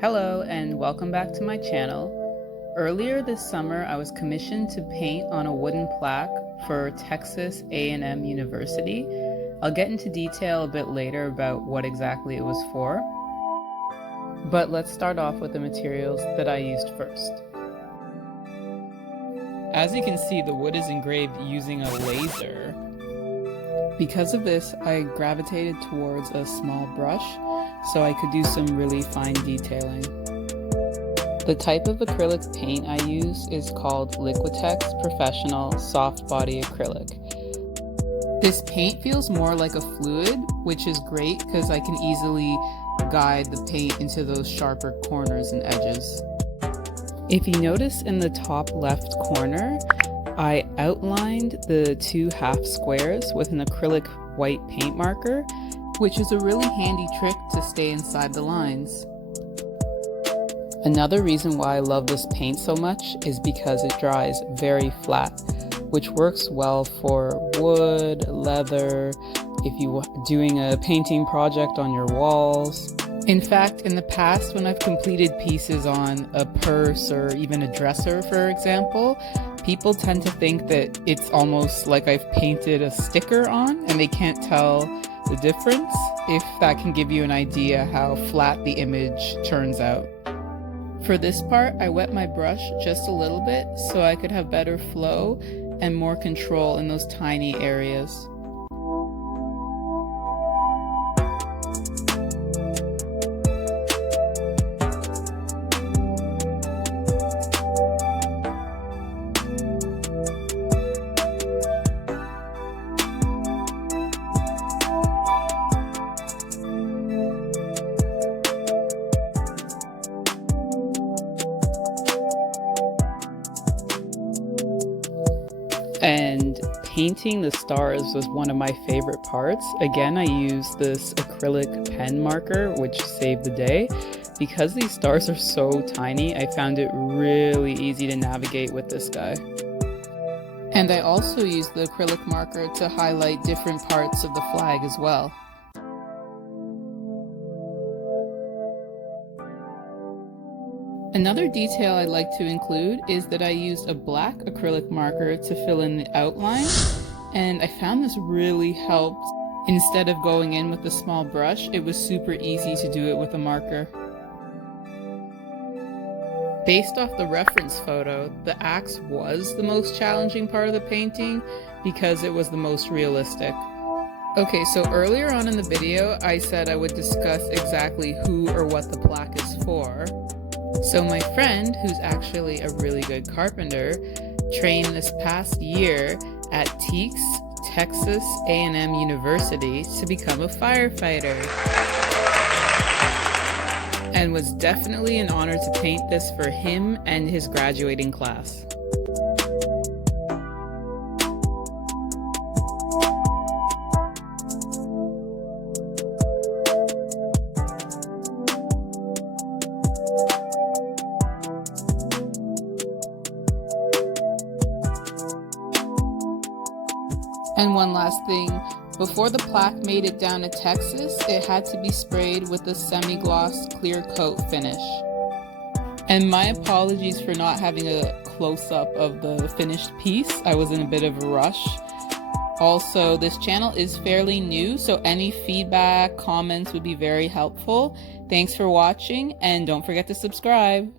Hello and welcome back to my channel. Earlier this summer, I was commissioned to paint on a wooden plaque for Texas A&M University. I'll get into detail a bit later about what exactly it was for. But let's start off with the materials that I used first. As you can see, the wood is engraved using a laser. Because of this, I gravitated towards a small brush so I could do some really fine detailing. The type of acrylic paint I use is called Liquitex Professional Soft Body Acrylic. This paint feels more like a fluid, which is great because I can easily guide the paint into those sharper corners and edges. If you notice in the top left corner, I outlined the two half squares with an acrylic white paint marker, which is a really handy trick to stay inside the lines. Another reason why I love this paint so much is because it dries very flat, which works well for wood, leather, if you're doing a painting project on your walls. In fact, in the past, when I've completed pieces on a purse or even a dresser, for example, people tend to think that it's almost like I've painted a sticker on and they can't tell the difference, if that can give you an idea how flat the image turns out. For this part, I wet my brush just a little bit so I could have better flow and more control in those tiny areas. And painting the stars was one of my favorite parts. Again, I used this acrylic pen marker, which saved the day. Because these stars are so tiny, I found it really easy to navigate with this guy. And I also used the acrylic marker to highlight different parts of the flag as well. Another detail I'd like to include is that I used a black acrylic marker to fill in the outline, and I found this really helped. Instead of going in with a small brush, it was super easy to do it with a marker. Based off the reference photo, the axe was the most challenging part of the painting because it was the most realistic. Okay, so earlier on in the video, I said I would discuss exactly who or what the plaque is for. So my friend, who's actually a really good carpenter, trained this past year at Texas A&M University to become a firefighter. And was definitely an honor to paint this for him and his graduating class. And one last thing, before the plaque made it down to Texas, it had to be sprayed with a semi-gloss clear coat finish. And my apologies for not having a close-up of the finished piece. I was in a bit of a rush. Also, this channel is fairly new, so any feedback, comments would be very helpful. Thanks for watching, and don't forget to subscribe.